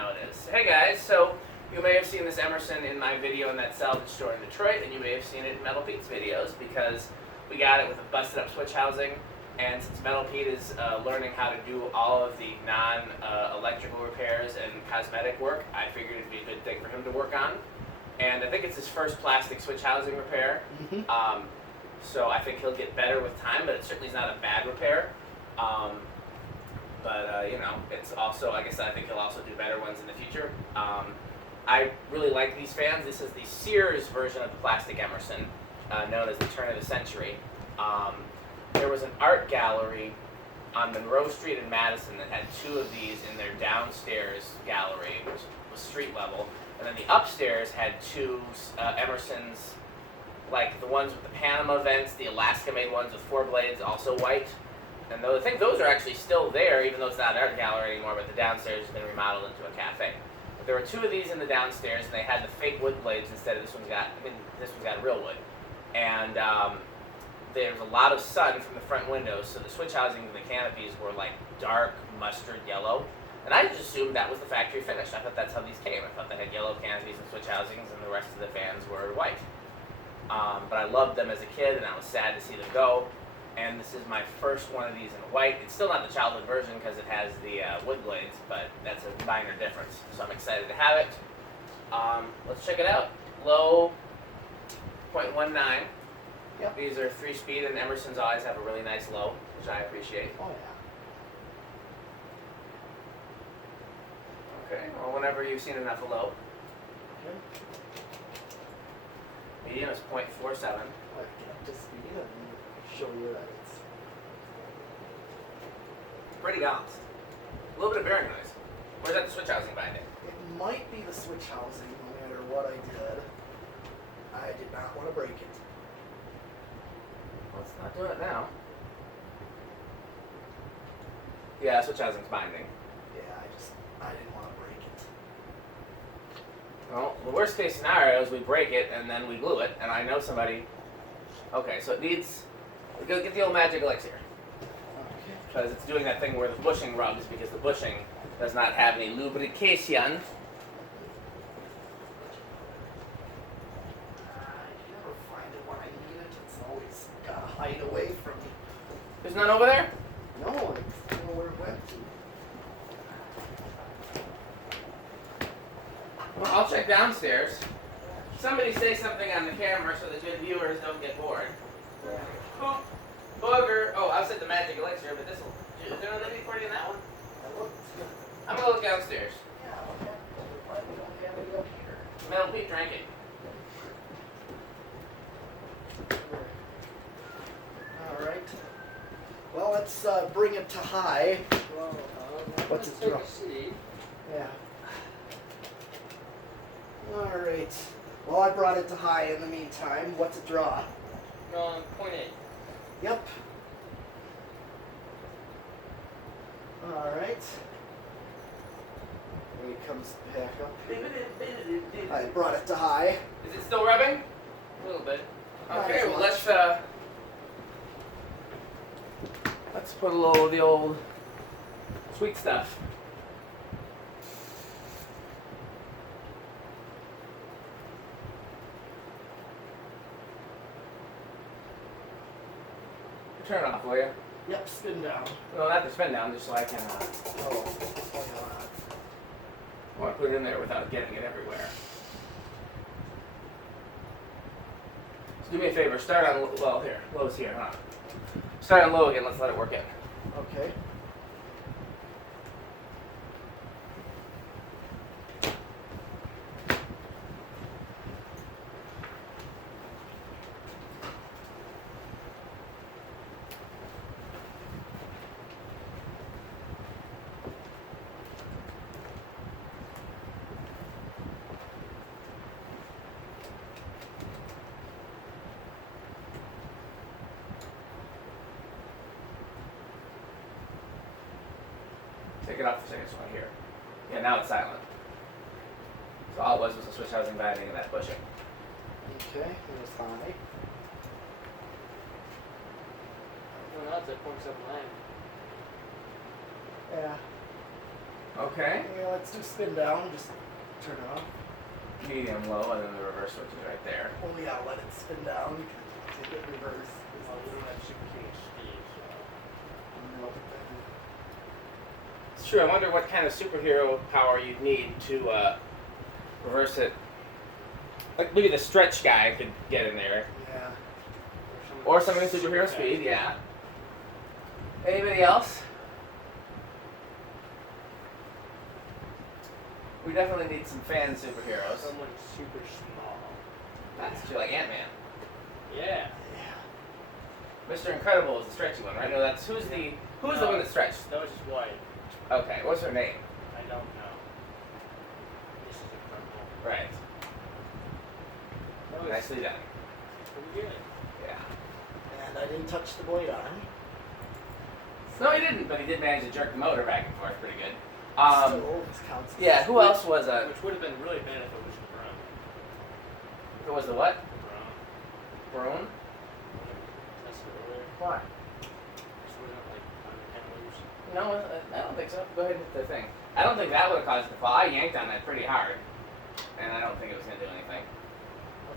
now it is. Hey guys, so you may have seen this Emerson in my video in that salvage store in Detroit, and you may have seen it in Metal Pete's videos because we got it with a busted up switch housing. And since Metal Pete is learning how to do all of the non-electrical repairs and cosmetic work, I figured it'd be a good thing for him to work on. And I think it's his first plastic switch housing repair. Mm-hmm. So I think he'll get better with time, but it certainly is not a bad repair. You know, it's also, I think he'll also do better ones in the future. I really like these fans. This is the Sears version of the plastic Emerson, known as the turn of the century. There was an art gallery on Monroe Street in Madison that had two of these in their downstairs gallery, which was street level. And then the upstairs had two Emersons, like the ones with the Panama vents, the Alaska-made ones with four blades, also white. And I think those are actually still there, even though it's not an art gallery anymore, but the downstairs has been remodeled into a cafe. But there were two of these in the downstairs, and they had the fake wood blades instead of this one's got real wood. And there's a lot of sun from the front windows, so the switch housing and the canopies were like dark mustard yellow. And I just assumed that was the factory finish. I thought that's how these came. I thought they had yellow canopies and switch housings, and the rest of the fans were white. But I loved them as a kid, and I was sad to see them go. And this is my first one of these in white. It's still not the childhood version because it has the wood blades, but that's a minor difference. So I'm excited to have it. Let's check it out. Low 0.19. Yep. These are 3-speed, and Emerson's always have a really nice low, which I appreciate. Oh yeah. Okay, well, whenever you've seen enough of low. Okay. Medium is 0.47. Just speed and show you that it's Pretty balanced. A little bit of bearing noise. Or is that the switch housing binding? It might be the switch housing, no matter what I did. I did not want to break it. Let's not do it now. Yeah, switch housing's binding. Yeah, I didn't want to break it. Well, the worst case scenario is we break it and then we glue it, and I know somebody. Okay, so it needs. Go get the old magic elixir. Okay. Because it's doing that thing where the bushing rubs because the bushing does not have any lubrication. Hide away from me. There's none over there? No, I don't know where it went to. Well, I'll check downstairs. Somebody say something on the camera so the good viewers don't get bored. Cool. Booger. Oh, I said the magic elixir, but this will. Is there another for you in that one? I'm gonna look downstairs. Yeah, okay. Why we don't have it up here? Metal Pete drank it. Alright. Well, let's bring it to high. What's it draw? Yeah. Alright. Well, I brought it to high in the meantime. What's it draw? 0.8. Yep. Alright. When it comes back up. I brought it to high. Is it still rubbing? A little bit. Okay, well let's put a little of the old sweet stuff. Turn it off, will you? Yep, spin down. No, not the spin down, just so I can. Oh, I want to put it in there without getting it everywhere. So do me a favor, start on here. Low's here, huh? Start on low again. Let's let it work in. okay. Take it off for a second, so I hear. Yeah, now it's silent. So all it was the switch housing binding and that bushing. Okay, here's high. Well, now it's at 0.79. Yeah. Okay. Yeah, let's do spin down. Just turn it off. Medium, low, and then the reverse switch is right there. Oh yeah, let it spin down. Take it reverse. Well, we don't have superhuman speed, so. No, but then- It's true. I wonder what kind of superhero power you'd need to reverse it. Like maybe the stretch guy could get in there. Yeah. Or something with superhero speed, yeah. Anybody else? We definitely need some fan superheroes. Someone super small. That's true, like Ant-Man. Yeah. Yeah. Mr. Incredible is the stretchy one, right? No, that's who's the one that stretched? That was just white. Okay, what's her name? I don't know. This is incredible. Right. That was Nicely done. pretty good. Yeah. And I didn't touch the blade arm. No, he didn't, but he did manage to jerk the motor back and forth pretty good. Still, this counts as- Yeah. Who else was a? Which would have been really bad if it was brown. Who was the what? Brown. Brown. That's earlier. Why? Just would have like handlers. No, I don't think so. Go ahead and hit the thing. I don't think that would have caused it to fall. I yanked on that pretty hard, and I don't think it was going to do anything.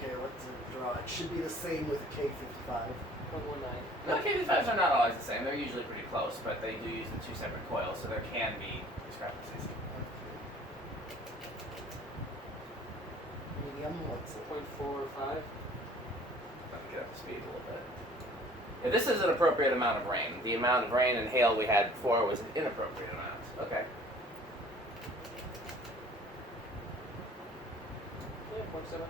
Okay, what's the draw? It should be the same with K55. 119. No, KV5s are not always the same. They're usually pretty close, but they do use the two separate coils, so there can be discrepancies. Medium, what's it? 0.45. Let me get up to speed a little bit. Yeah, this is an appropriate amount of rain. The amount of rain and hail we had before was an inappropriate amount. Okay. Yeah, 0.79.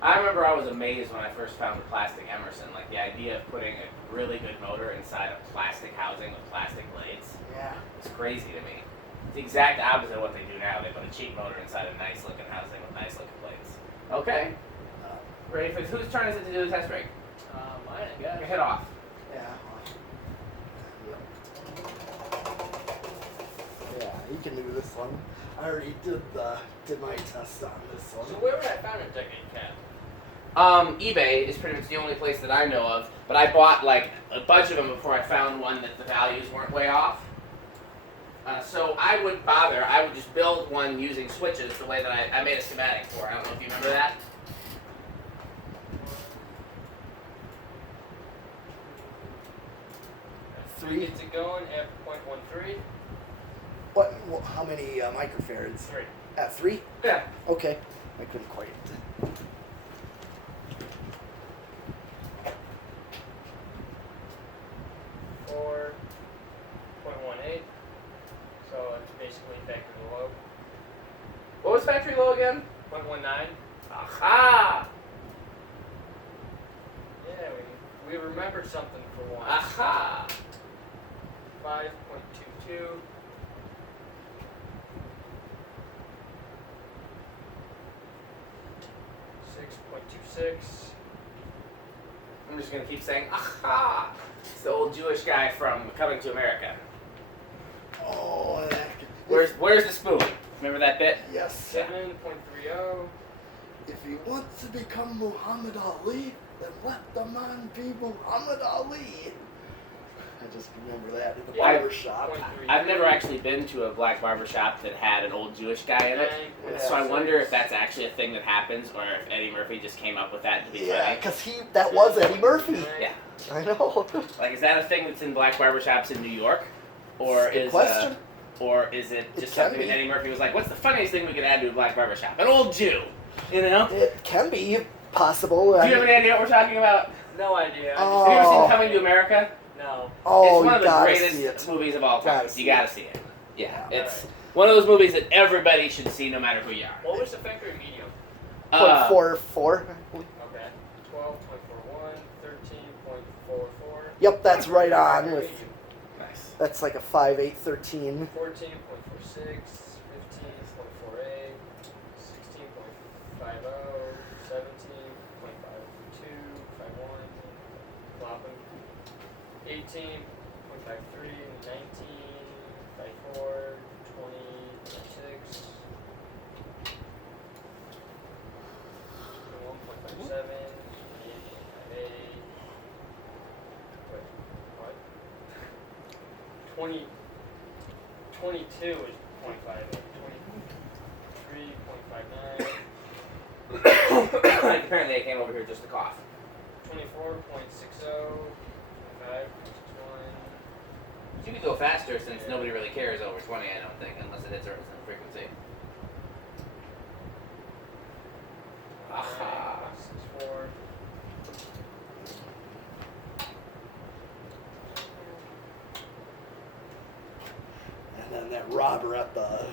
I remember I was amazed when I first found the plastic Emerson. Like the idea of putting a really good motor inside a plastic housing with plastic blades. Yeah. It's crazy to me. It's the exact opposite of what they do now. They put a cheap motor inside a nice looking housing with nice looking blades. Okay. Ready for whose turn is it to do the test brake? Mine, I guess. Hit off. Yeah. Yeah, you can do this one. I already did my test on this So one. where would I find a decade cap? eBay is pretty much the only place that I know of, but I bought like a bunch of them before I found one that the values weren't way off. So I wouldn't bother. I would just build one using switches the way that I made a schematic for. I don't know if you remember that. Three gets it going at 0.13. What? How many microfarads? 3. At 3? Yeah. Okay. I couldn't quite. 4.18. So it's basically factory low. What was factory low again? 0.19. Aha! Yeah, we remembered something for once. Aha! 5.22. I'm just gonna keep saying aha! It's the old Jewish guy from Coming to America. Oh, that could, Where's the spoon? Remember that bit? yes. 7.30. If he wants to become Muhammad Ali, then let the man be Muhammad Ali. I just remember that in the Yeah. barber shop. 0.3. I've never actually been to a black barber shop that had an old Jewish guy in it. Yeah. So I wonder if that's actually a thing that happens, or if Eddie Murphy just came up with that to be Yeah, funny. because that was Eddie Murphy. Yeah. I know. Like, is that a thing that's in black barbershops in New York, or Good is question. or is it It just can something that be. Eddie Murphy was like, "What's the funniest thing we could add to a black barbershop? An old Jew," you know? It can be possible. Do you have any idea what we're talking about? No idea. Oh. Have you ever seen Coming to America? No. Oh, It's one you of the gotta greatest see it. movies of all time. Gotta see You gotta see it. Yeah, Yeah. it's one of those movies that everybody should see, no matter who you are. What was the factory medium? 0.44. Okay. 12.41, 13.44. Yep, that's right on. Factory With medium. Nice. that's like a 5, 8, 13. 14.46, 15.48, 16.50, 17.52, 51, flopping, 18.53, 19.54, 20.6, 21.57, 28.58. Wait, what? 22 is came over here just to cough. 24.60. 25.61. You could go faster since nobody really cares over 20, I don't think, unless it hits a resonant frequency. Aha. 64. And then that robber at the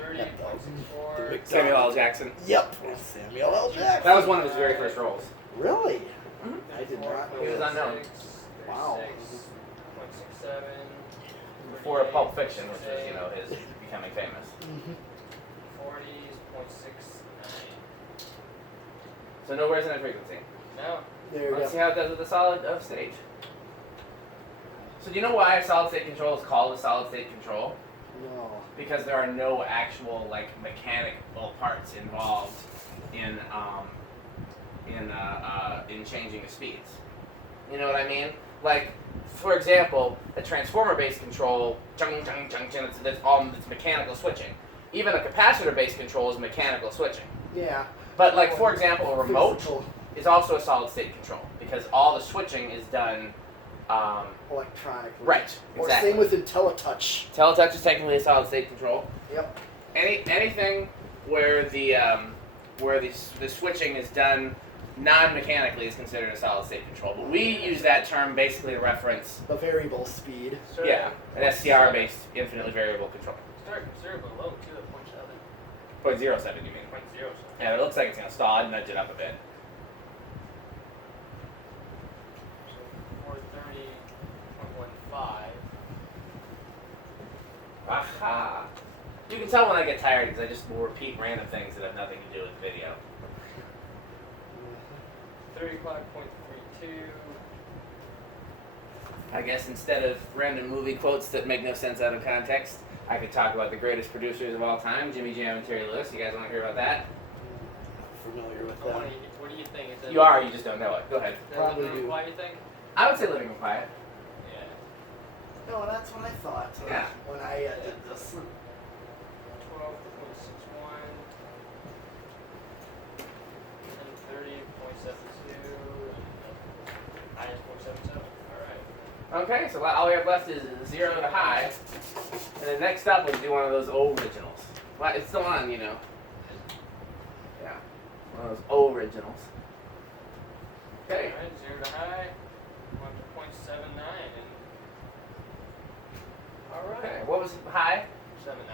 30.64. Samuel L. Jackson. Yep, Samuel L. Jackson. That was one of his very first roles. Really? Mm-hmm. I did not. He was unknown. Wow. 36.67. Before Pulp Fiction, which was, you know, his becoming famous. 40.69. So no resonant frequency. No. There you Let's see go. how it does with the solid state. So do you know why a solid state control is called a solid state control? No. Because there are no actual like mechanical parts involved in changing the speeds. You know what I mean? Like, for example, a transformer-based control, it's mechanical switching. Even a capacitor-based control is mechanical switching. Yeah. But like, for example, a remote Physical, is also a solid-state control because all the switching is done. electronically. Right. Or Exactly. same with IntelliTouch. Teletouch is technically a solid-state control. Yep. Anything where the switching is done non-mechanically is considered a solid-state control. But we use that term basically to reference The variable speed. an SCR-based infinitely variable control. Start consider below too at 0.7. 0.07, you mean? 0.07. Yeah, it looks like it's gonna stall. I'd nudge it up a bit. So 430.15. Aha! You can tell when I get tired because I just will repeat random things that have nothing to do with the video. 35.32. I guess instead of random movie quotes that make no sense out of context, I could talk about the greatest producers of all time, Jimmy Jam and Terry Lewis. You guys want to hear about that? Familiar with What them. do you think? Is that You are, you just don't know it. Go ahead. Probably do. Why you think? I would say Living Room Quiet. Yeah. No, that's what I thought Yeah. when I did this. 12.61. And 30.72. And minus 0.77. Alright. Okay, so all we have left is 0 to high. And then next up we'll do one of those originals. Well, it's still on, you know. Yeah. One of those originals. Okay. Alright, 0 to high. 1 to 0.79 and Okay. What was high? 79.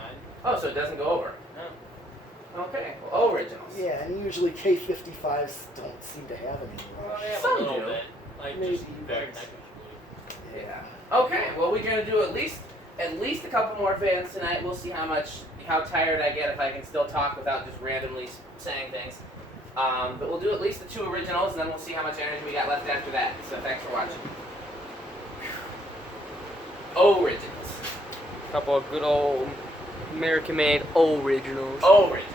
Oh, so it doesn't go over. No. Okay. Well, originals. Yeah, and usually K55s don't seem to have any Well, rush. they have Some a little do. bit. Like Maybe, just very but- technically. Yeah. Okay, well we're gonna do at least a couple more fans tonight. We'll see how tired I get if I can still talk without just randomly saying things. But we'll do at least the 2 originals, and then we'll see how much energy we got left after that. So thanks for watching. Originals. Couple of good old American-made originals. Originals.